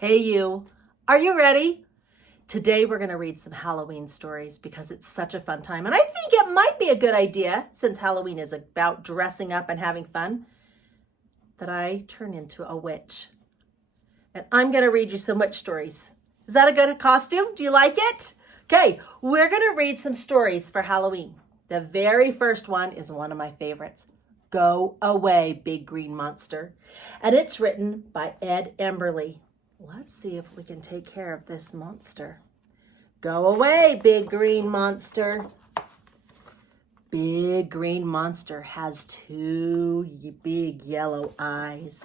Hey you, are you ready? Today we're going to read some Halloween stories because it's such a fun time. And I think it might be a good idea, since Halloween is about dressing up and having fun, that I turn into a witch. And I'm going to read you some witch stories. Is that a good costume? Do you like it? Okay, we're going to read some stories for Halloween. The very first one is one of my favorites. Go Away, Big Green Monster. And it's written by Ed Emberley. Let's see if we can take care of this monster. Go away, big green monster. Big green monster has two big yellow eyes,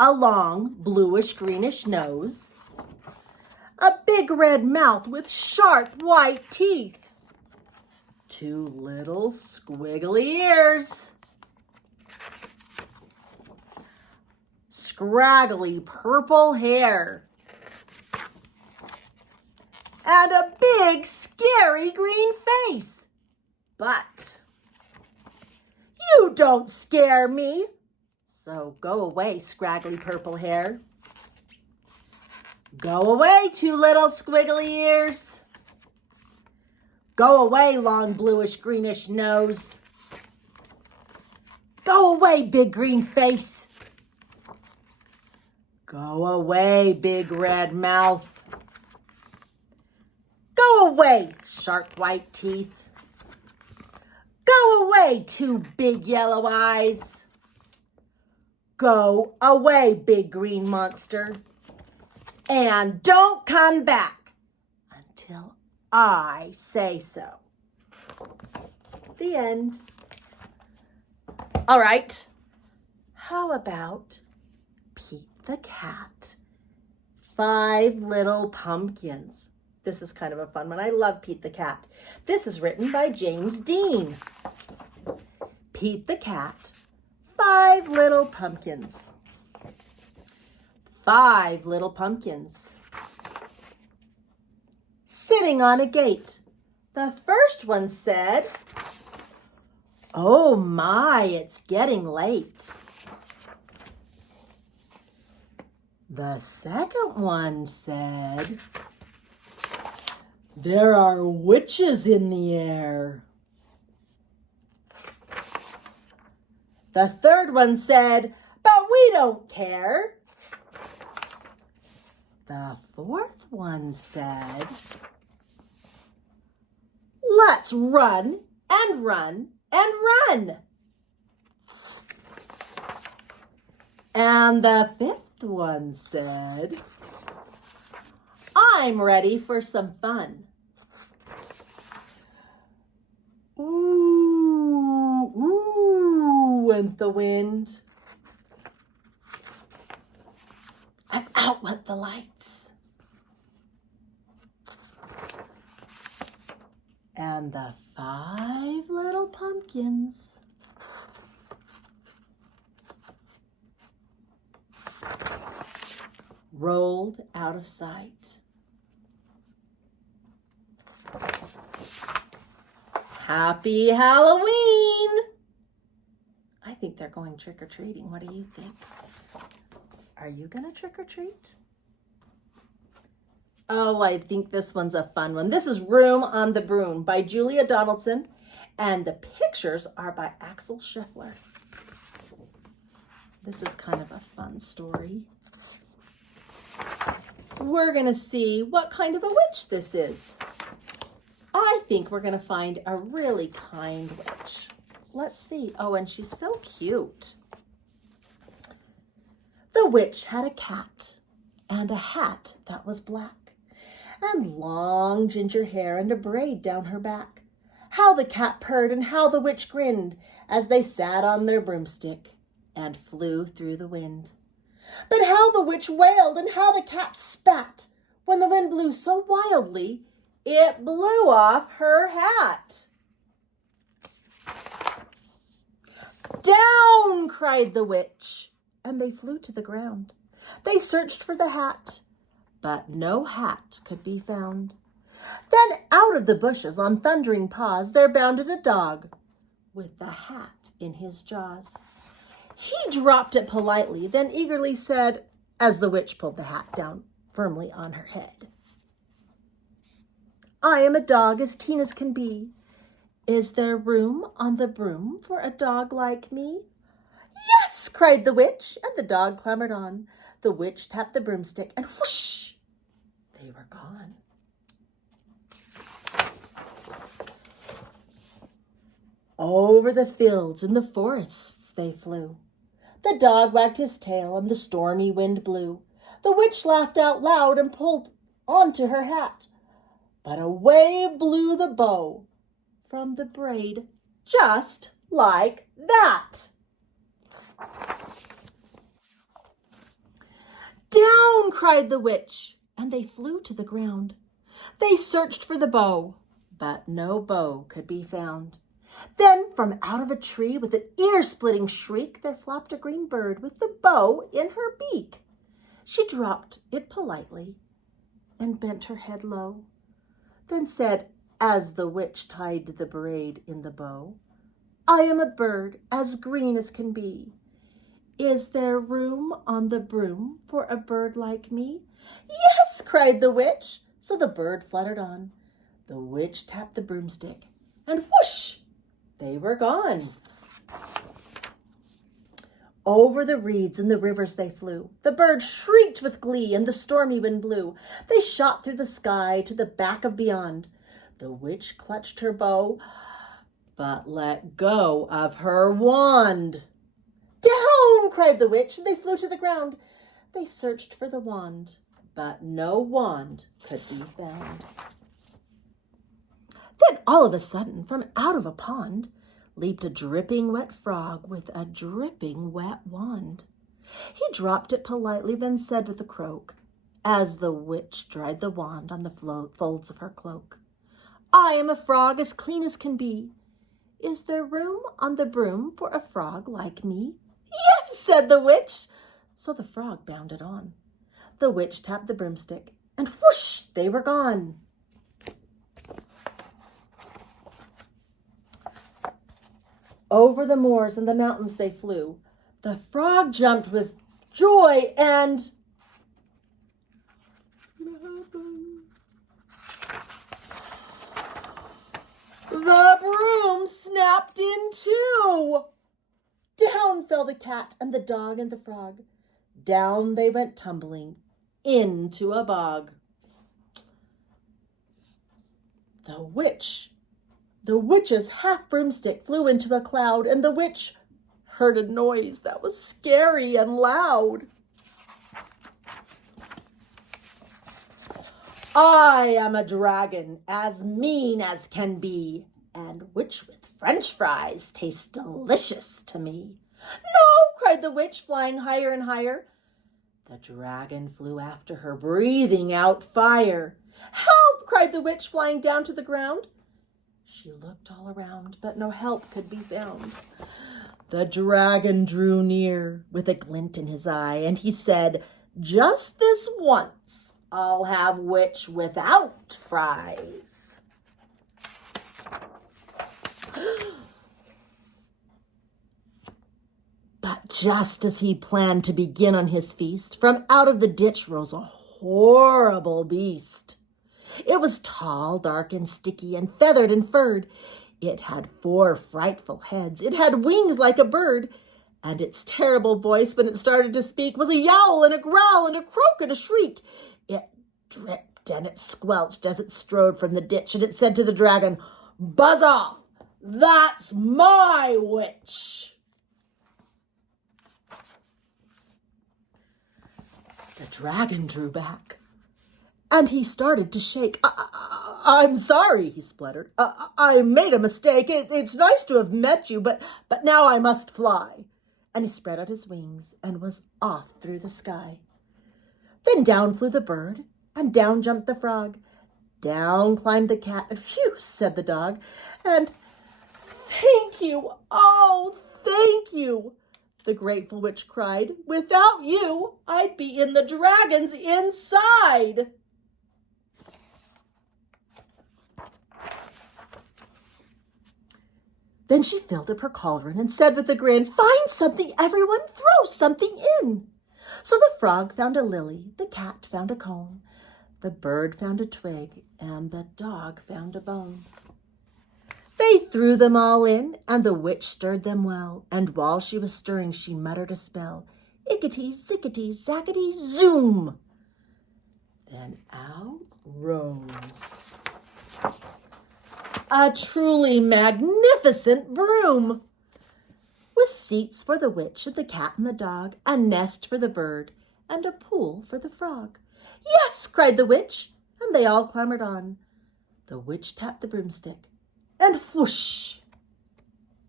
a long bluish greenish nose, a big red mouth with sharp white teeth, two little squiggly ears, scraggly purple hair, and a big scary green face. But you don't scare me. So go away, scraggly purple hair. Go away, two little squiggly ears. Go away, long bluish greenish nose. Go away, big green face. Go away, big red mouth. Go away, sharp white teeth. Go away, two big yellow eyes. Go away, big green monster. And don't come back until I say so. The end. All right, how about Pete the Cat? 5 little pumpkins. This is kind of a fun one. I love Pete the Cat. This is written by James Dean. Pete the Cat, 5 little pumpkins. 5 little pumpkins. Sitting on a gate. The first one said, "Oh my, it's getting late." The second one said, "There are witches in the air." The third one said, "But we don't care." The fourth one said, "Let's run and run and run." And the fifth one said, "I'm ready for some fun." Ooh, ooh, went the wind. And out went the lights. And the 5 little pumpkins rolled out of sight. Happy Halloween! I think they're going trick-or-treating. What do you think? Are you gonna trick-or-treat? Oh, I think this one's a fun one. This is Room on the Broom by Julia Donaldson, and the pictures are by Axel Scheffler. This is kind of a fun story. We're gonna see what kind of a witch this is. I think we're gonna find a really kind witch. Let's see. Oh, and she's so cute. The witch had a cat and a hat that was black, and long ginger hair and a braid down her back. How the cat purred and how the witch grinned as they sat on their broomstick and flew through the wind. But how the witch wailed and how the cat spat when the wind blew so wildly it blew off her hat. "Down!" cried the witch, and they flew to the ground. They searched for the hat, but no hat could be found. Then out of the bushes on thundering paws there bounded a dog with the hat in his jaws. He dropped it politely, then eagerly said, as the witch pulled the hat down firmly on her head. I am a dog as keen as can be. Is there room on the broom for a dog like me? Yes, cried the witch, and the dog clambered on. The witch tapped the broomstick, and whoosh, they were gone. Over the fields and the forests they flew. The dog wagged his tail, and the stormy wind blew. The witch laughed out loud and pulled onto her hat. But away blew the bow from the braid, just like that. Down, cried the witch, and they flew to the ground. They searched for the bow, but no bow could be found. Then from out of a tree with an ear-splitting shriek there flopped a green bird with the bow in her beak. She dropped it politely and bent her head low, then said, as the witch tied the braid in the bow, I am a bird as green as can be. Is there room on the broom for a bird like me? Yes, cried the witch. So the bird fluttered on. The witch tapped the broomstick, and whoosh, they were gone. Over the reeds and the rivers they flew. The bird shrieked with glee, and the stormy wind blew. They shot through the sky to the back of beyond. The witch clutched her bow, but let go of her wand. Down, cried the witch, and they flew to the ground. They searched for the wand, but no wand could be found. Then all of a sudden, from out of a pond, leaped a dripping wet frog with a dripping wet wand. He dropped it politely, then said with a croak, as the witch dried the wand on the folds of her cloak, I am a frog as clean as can be. Is there room on the broom for a frog like me? Yes, said the witch. So the frog bounded on. The witch tapped the broomstick, and whoosh, they were gone. Over the moors and the mountains they flew. The frog jumped with joy and... What's gonna happen? The broom snapped in two. Down fell the cat and the dog and the frog. Down they went tumbling into a bog. The witch's half broomstick flew into a cloud, and the witch heard a noise that was scary and loud. I am a dragon as mean as can be, and which with French fries tastes delicious to me. No, cried the witch, flying higher and higher. The dragon flew after her, breathing out fire. Help, cried the witch, flying down to the ground. She looked all around, but no help could be found. The dragon drew near with a glint in his eye, and he said, just this once, I'll have witch without fries. But just as he planned to begin on his feast, from out of the ditch rose a horrible beast. It was tall, dark, and sticky, and feathered and furred. It had 4 frightful heads. It had wings like a bird, and its terrible voice, when it started to speak, was a yowl and a growl and a croak and a shriek. It dripped and it squelched as it strode from the ditch, and it said to the dragon, buzz off! That's my witch! The dragon drew back, and he started to shake. I'm sorry, he spluttered. I made a mistake. It's nice to have met you, but now I must fly. And he spread out his wings and was off through the sky. Then down flew the bird, and down jumped the frog. Down climbed the cat, and phew, said the dog. And thank you, oh, thank you, the grateful witch cried. Without you, I'd be in the dragon's inside. Then she filled up her cauldron and said with a grin, find something, everyone, throw something in. So the frog found a lily, the cat found a cone, the bird found a twig, and the dog found a bone. They threw them all in, and the witch stirred them well, and while she was stirring, she muttered a spell. Ickety, zickety, zackety, zoom! Then out rose a truly magnificent broom, with seats for the witch and the cat and the dog, a nest for the bird, and a pool for the frog. Yes, cried the witch, and they all clambered on. The witch tapped the broomstick, and whoosh,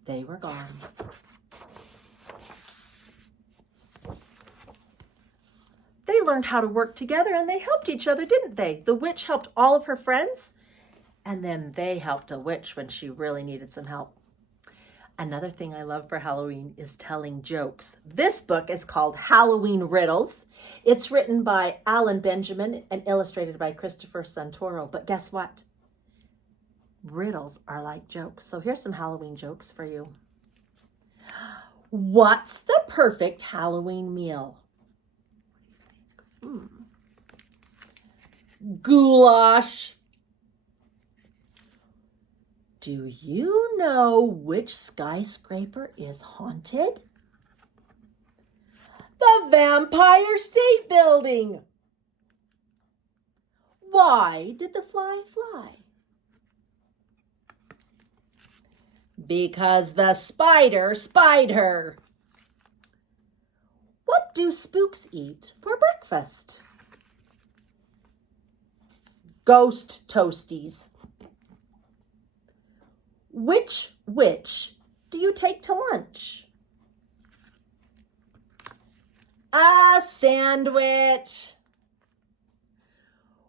they were gone. They learned how to work together, and they helped each other, didn't they? The witch helped all of her friends, and then they helped a witch when she really needed some help. Another thing I love for Halloween is telling jokes. This book is called Halloween Riddles. It's written by Alan Benjamin and illustrated by Christopher Santoro. But guess what? Riddles are like jokes. So here's some Halloween jokes for you. What's the perfect Halloween meal? Goulash. Do you know which skyscraper is haunted? The Vampire State Building. Why did the fly fly? Because the spider spied her. What do spooks eat for breakfast? Ghost toasties. Which witch do you take to lunch? A sandwich.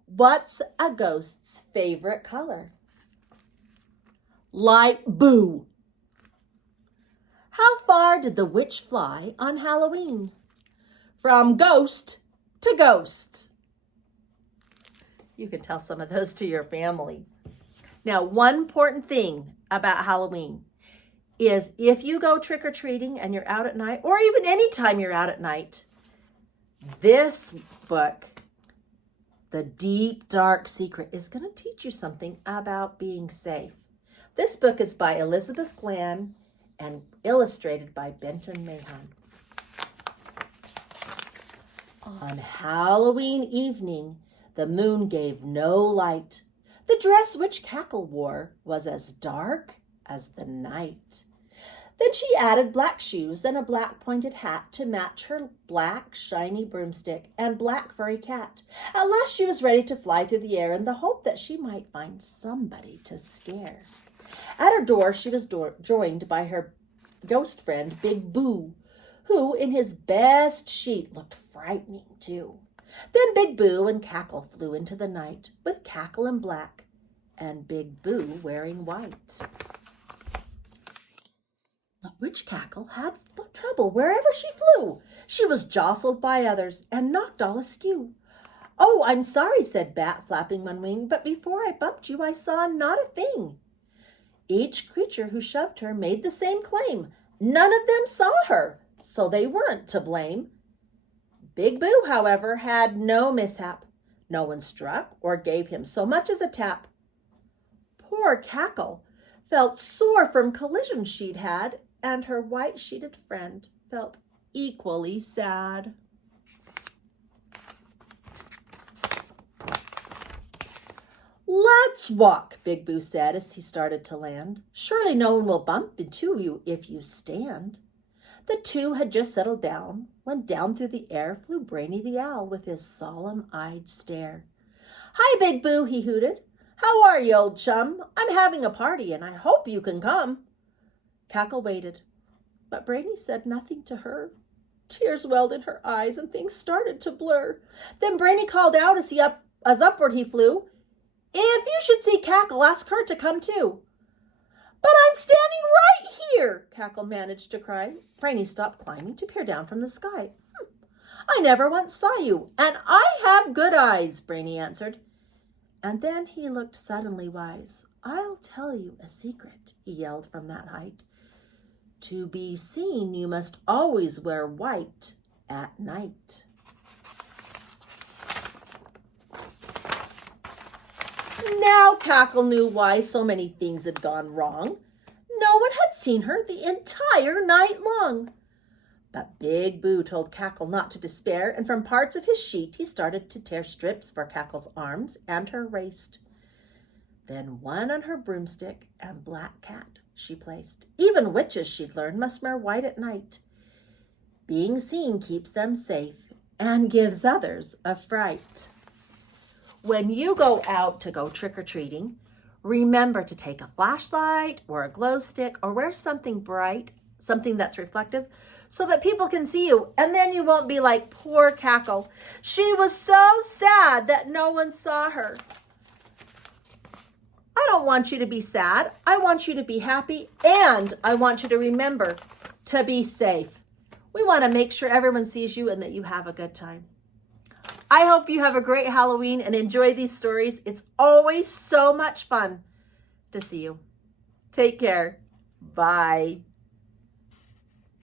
What's a ghost's favorite color? Light blue. How far did the witch fly on Halloween? From ghost to ghost. You can tell some of those to your family. Now, one important thing about Halloween is if you go trick-or-treating and you're out at night, or even anytime you're out at night, this book, The Deep Dark Secret, is going to teach you something about being safe. This book is by Elizabeth Glenn and illustrated by Benton Mahon. On Halloween evening, the moon gave no light. The dress which Cackle wore was as dark as the night. Then she added black shoes and a black pointed hat to match her black shiny broomstick and black furry cat. At last she was ready to fly through the air in the hope that she might find somebody to scare. At her door she was joined by her ghost friend Big Boo, who in his best sheet looked frightening too. Then Big Boo and Cackle flew into the night, with Cackle in black and Big Boo wearing white. But witch Cackle had trouble wherever she flew. She was jostled by others and knocked all askew. "Oh, I'm sorry," said Bat, flapping one wing, "but before I bumped you, I saw not a thing." Each creature who shoved her made the same claim. None of them saw her, so they weren't to blame. Big Boo, however, had no mishap. No one struck or gave him so much as a tap. Poor Cackle felt sore from collisions she'd had, and her white-sheeted friend felt equally sad. "Let's walk," Big Boo said as he started to land. "Surely no one will bump into you if you stand." The two had just settled down when down through the air flew Brainy the Owl with his solemn-eyed stare. "Hi, Big Boo," he hooted. "How are you, old chum? I'm having a party, and I hope you can come." Cackle waited, but Brainy said nothing to her. Tears welled in her eyes, and things started to blur. Then Brainy called out as upward he flew, "If you should see Cackle, ask her to come too." "But I'm standing right here," Cackle managed to cry. Brainy stopped climbing to peer down from the sky. "I never once saw you, and I have good eyes," Brainy answered. And then he looked suddenly wise. "I'll tell you a secret," he yelled from that height. "To be seen, you must always wear white at night." Now Cackle knew why so many things had gone wrong. No one had seen her the entire night long. But Big Boo told Cackle not to despair, and from parts of his sheet he started to tear strips for Cackle's arms and her waist. Then one on her broomstick and black cat she placed. Even witches, she'd learned, must wear white at night. Being seen keeps them safe and gives others a fright. When you go out to go trick-or-treating, remember to take a flashlight or a glow stick or wear something bright, something that's reflective, so that people can see you, and then you won't be like poor Cackle. She was so sad that no one saw her. I don't want you to be sad. I want you to be happy, and I want you to remember to be safe. We want to make sure everyone sees you and that you have a good time. I hope you have a great Halloween and enjoy these stories. It's always so much fun to see you. Take care. Bye.